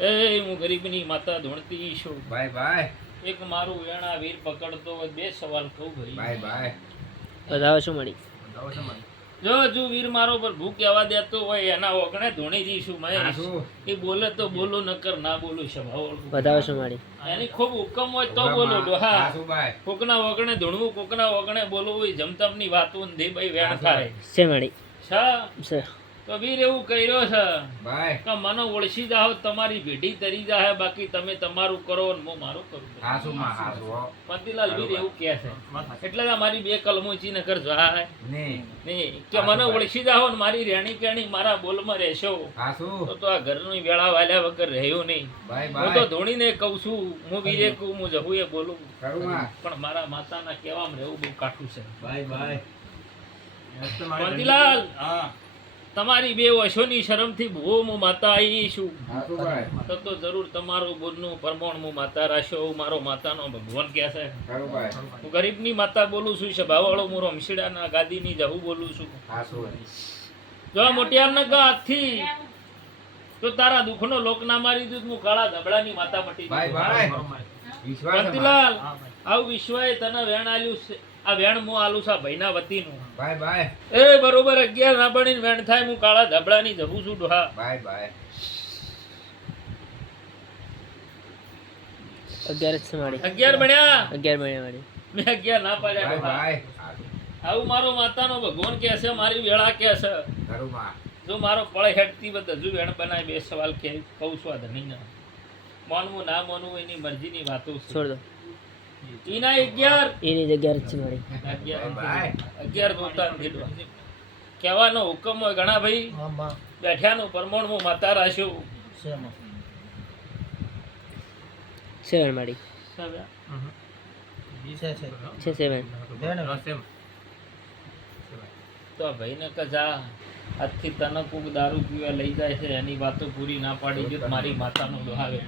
એ હું ગરીબની માતા ધૂણતી છું. ભાઈ ભાઈ એક મારું વેણા વીર પકડતો બે સવાલ કહું ભાઈ ભાઈ ભાઈ બધાવ શું મળી? જો જો વીર મારો પર ભૂખ કહેવા દેતો હોય એના ઓગણે ધૂણી જઈશું આ મહેશ એ બોલે તો બોલો નકર ના બોલું સ્વભાવ બતાવો શું મળી? એની ખૂબ હુકમ હોય તો બોલો માં. ડોહા શું કોકના ઓગણે ધૂણવું કોકના ઓગણે બોલવું એ જમતમની વાતો ને દે ભાઈ વેણ થાય છે મળી? છા વીર એવું કર્યો છે કે મને ઓળખી જાઓ તમારી પેઢી તરી જાય બાકી તમે તમારું કરો ને હું મારું કરું. આ શું માં હાસુ પતિલાલ વીર એવું કહે છે. એટલે મારી બે કલમો ચી નકર જાય. નહીં નહીં કે મને ઓળખી જાઓ ને મારી રેણી કેણી મારા બોલમાં રહેશો. હાસુ તો તો આ ઘરની વેળા વાલ્યા વગર રહ્યું નહીં. હું તો ધોણીને કહું છું હું વીરે કહું હું જહું એ બોલું પણ મારા માતાના કહેવામાં રહેવું બહુ કાઠું છે. બાય બાય મોતીલાલ તમારી બે વશોની શરમથી ભૂવો હું માતા આવી છું. તો તો જરૂર તમારું બોલનું પ્રમાણ હું માતા રાશો હું મારો માતાનો ભગવાન કહે છે. હું ગરીબની માતા બોલું છું સભાવાળો હું રમશીડાના ગાદીની જવું બોલું છું. જો આ મોટિયારના ગા હાથથી તો તારા દુઃખનો લોક ના મારી દીધું હું કાળા ધબડાની માતા મટી દીધું. બાય વિશ્વાસ આવું વિશ્વાએ તને વેણ આલ્યું છે. આ વેણ હું આલુસા ભાઈના વતીનું. Bye bye. એ બરોબર અગિયાર ના બનીને વેણ થાય હું કાળા ધબડાની જવું છું ડોહા. Bye bye. અગિયાર જ છે અગિયાર બન્યા અગિયાર બન્યા મારી. મેં અગિયાર ના પાડ્યા બાય બાય. આવું મારો માતાનો ભગવાન કે છે મારી વેળા કે છે. જો મારો પળ હેડતી બધ હજુ વેણ બનાય બે સવાલ કે કહું છું આ ધણીને. માનવું ના માનવું એની મરજીની વાતો છે. છોડ દો. ઈના અગિયાર. એની અગિયાર. છે અગિયાર કહેવાનો હુકમ હોય ઘણા ભાઈ. બેઠ્યાનું પરમાણું માતા રાખ્યું. સેવન. મળી છે સેવન. તો ભાઈ ભાઈને કે જા. આજથી તનક ઉગ દારૂ પીવા લઈ જાય છે એની વાતો પૂરી ના પાડી જો મારી માતાનો દોહાવે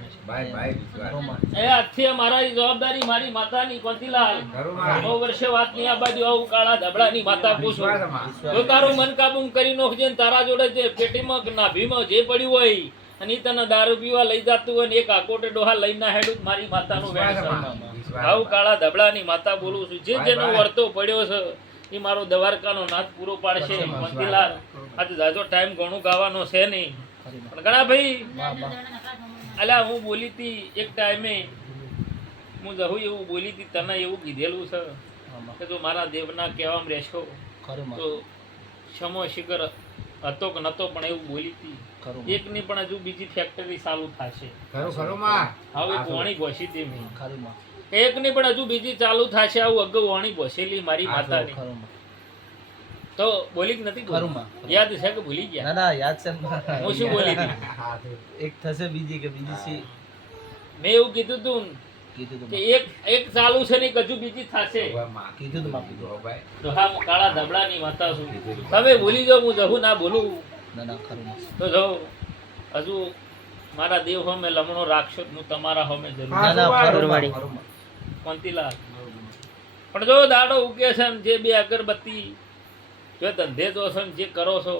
એ આજથી મારી જવાબદારી મારી માતાની કોતીલાલ નવ વર્ષે વાતની આ બાજુ આવું કાળા ધબડાની માતા પૂછું. જો તારું મન કાબુ કરી નોખજે તારા જોડે જે પેટીમાં ના ભીમાં જે પડ્યું હોય અને તને દારૂ પીવા લઈ જતું હોય ને એક આકોટે ડોહા લઈને હેડું મારી માતાનું વેણ આવું કાળા ધબડાની માતા બોલું છું. જે જેનો વર્તો પડ્યો છે એ મારો દ્વારકાનો નાથ પૂરો પાડશે મોતીલાલ આજે જાજો ટાઈમ ઘણું ગાવાનો છે નહીં. પણ ઘણા ભાઈ અલ્યા હું બોલી હતી એક ટાઈમે હું જહું એવું બોલી હતી તને એવું કીધેલું છે કે જો મારા દેવના કહેવામાં રહેશો તો ક્ષમો શિખર હતો કે નતો પણ એવું બોલી હતી. એક ની પણ હજુ બીજી ફેક્ટરી ચાલુ થશે. હવે? વાણી ઘોષી હતી મેં. એકની પણ હજુ બીજી ચાલુ થશે આવું અગાઉ વાણી ઘોષેલી મારી? માતાની. તો બોલી કે નથી બોલી? ખરું યાદ છે કે ભૂલી ગયા? ના ના યાદ છે હું શું બોલી હતી? એક થશે બીજી કે બીજી સી. મેં એવું કીધું તું કીધું તું કે એક એક ચાલુ છે ને કજુ હજુ બીજી થશે. માં. કીધું તું માં કીધું. હો ભાઈ તો હા હું કાળા ધબડાની માતા છું. તમે ભૂલી જાઓ હું જહું ના બોલું. ના ના ખરું તો જો હજુ મારા દેવ હોમે લમણો રાખશો હું તમારા હોમે જરૂર ના ના ખરું. કોંતીલાલ પણ જો દાડો ઉકે છે જે બે અગરબત્તી જો ધંધે જો છો જે કરો છો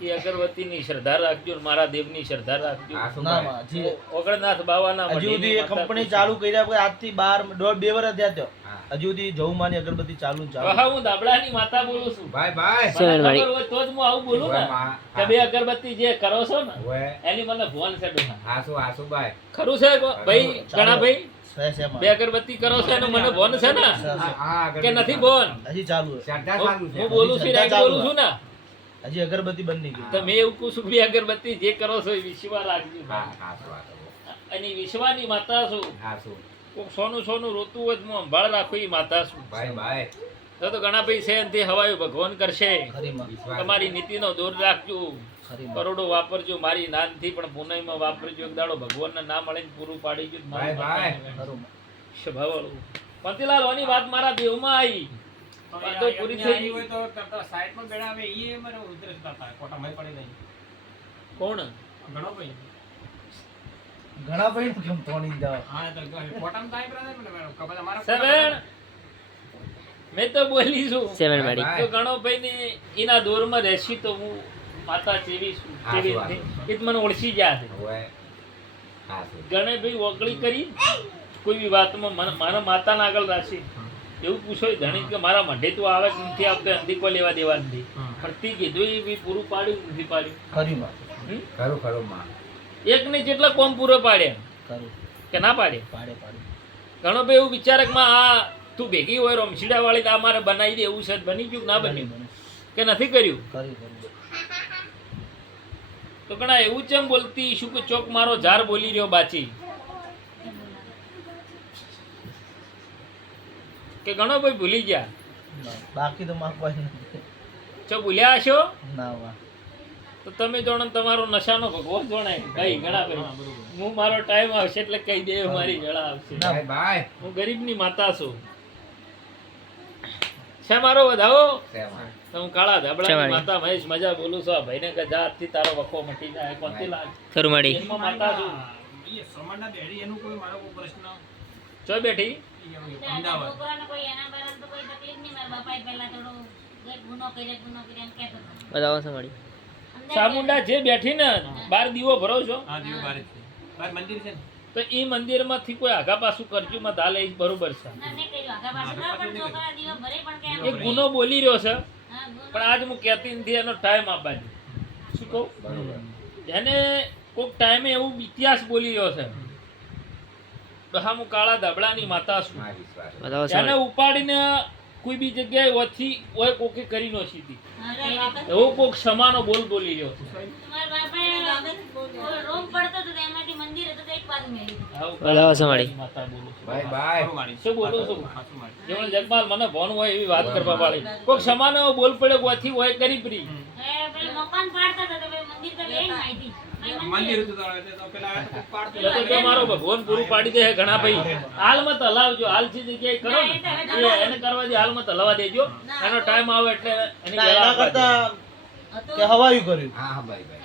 એ અગરબત્તીની શ્રદ્ધા રાખજો મારા દેવની શ્રદ્ધા રાખજો ભાઈ? ઓગણનાથ બાવાના હજુ સુધી એ કંપની ચાલુ કર્યા પછી આજથી બાર દોઢ બે વર્ષ થયા. હજુ સુધી જવુંમાની અગરબત્તી ચાલુ ચાલુ હા હું દાબડાની માતા બોલું છું ભાઈ. મને. ખબર હોય તો જ હું આવું બોલું ને કે બે અગરબત્તી જે કરો છો ને એની મને ફોન છે ડોહા આ શું આ શું ભાઈ ખરું છે ભાઈ ઘણા ભાઈ. બે અગરબત્તી કરો છો એનું મને બોન છે ને? કે નથી બોન હજી ચાલુ છે. હું ચાલુ છે. હું બોલું છું બોલું છું ને? હજી અગરબત્તી બંધ નહીં કરી. તો મેં એવું કહું છું બે અગરબત્તી જે કરો છો એ વિશ્વા રાખજો? અને વિશ્વાની માતા છું. કોક સોનું સોનું રોતું હોય હું સંભાળ રાખું એ માતા છું. ભાઈ ભાઈ તો તો ઘણા ભાઈ છે એનાથી હવાયું ભગવાન કરશે. તમારી નીતિનો દૂર રાખજો. કરોડો વાપરજો મારી નાનથી પણ પુનઃમાં વાપરજો. એક દાડો ભગવાનને ના મળે ને પૂરું પાડી ગયું બાય બાય. ખરું માં. સ્વભાવવાળું પંતીલાલ ઓની વાત મારા દેવમાં આવી. તો પૂરી થઈ ગઈ. કોણ? ઘણા ભાઈ. નું કેમ તોડી જાવ સેવન મેં તો બોલી છું. સેવન વાળી તો ઘણો ભાઈ ને એના દોરમાં રહેશી તો હું માતા જેવી છું. નથી. એ જ મને ઓળખી ગયા છે. હવે. હા શું. ગણે ભાઈ ઓગળી કરી. કોઈ બી વાતમાં મારા માતાના આગળ રાખી. એવું પૂછો ધણી કે મારા મઢે તું આવે કે નથી આવતો એનાથી કોઈ લેવા દેવા નથી. પણ તે કીધું એ બી પૂરું પાડ્યું નથી પાડ્યું. ખરી માં ખરું ખરું માં. એક ને જેટલા કોમ પૂરો પાડ્યા. કે ના પાડે પાડે પાડે. ઘણો ભાઈ એવું વિચારકમાં આ તું ભેગી હોય રમશીડા વાળી તો આ મારે બનાવી દે એવું છે બની ગયું ના બન્યું કે નથી કર્યું? તો ઘણા એવું ચેમ બોલતી? શું કે ચોક મારો ઝાર બોલી રહ્યો બાચી? કે ઘણો ભાઈ ભૂલી ગયા? બાકી તો માં કોઈ નથી. ચો ભૂલ્યા હશો? ના વા તો તમે જાણો તમારો નશાનો ભગવો જણાય ભાઈ ઘણા ભાઈ. હું મારો ટાઈમ આવશે એટલે કહી દે મારી ગળા આવશે. ભાઈ ભાઈ. હું ગરીબની માતા છું. છે મારો વધાવો હું કાળા ધાબળા માતા મહેશ મજા બોલું છું ભાઈ ને કે જા આજથી તારો વખો મટી જાય કોણથી લાગ ખરું મળી માતા છું ચો બેઠી બતાવો ચામુંડા જે બેઠી ને બાર દીવો ભરો છો મંદિર છે ને તો એ મંદિરમાંથી કોઈ આગા પાછું કરજો માં ધા લઈ બરોબર છે. એ ગુનો બોલી રહ્યો છે. પણ આજ હું કહેતી નથી એનો ટાઈમ આપવાની શું કહું? બરોબર. એને કોઈક ટાઈમે એવું ઇતિહાસ બોલી રહ્યો છે. તો હા હું કાળા ધાબળાની માતા છો. એને ઉપાડીને કોઈ બી જગ્યાએ ઓછી ઓય કોકે કરી નો સીધી એવો કોક સમાનો બોલ બોલી રહ્યો જગમાલ મને ભણ હોય એવી વાત કરવા વાળી. કોક સમાનો બોલ પડ્યો ઓથી હોય કરી હતા મંદિર તો એટલે તો પેલા કોક પાડતું એટલે તો જો મારો ભગવાન પૂરું પાડી દે છે ઘણા ભાઈ. હાલમાં હલાવજો હાલ છે જગ્યાએ કરો ને. એને કરવા દે. હાલમાં હલાવા દેજો. એનો ટાઈમ આવે એટલે એની. કરતા કે હવાયું કર્યું. હા હા ભાઈ ભાઈ.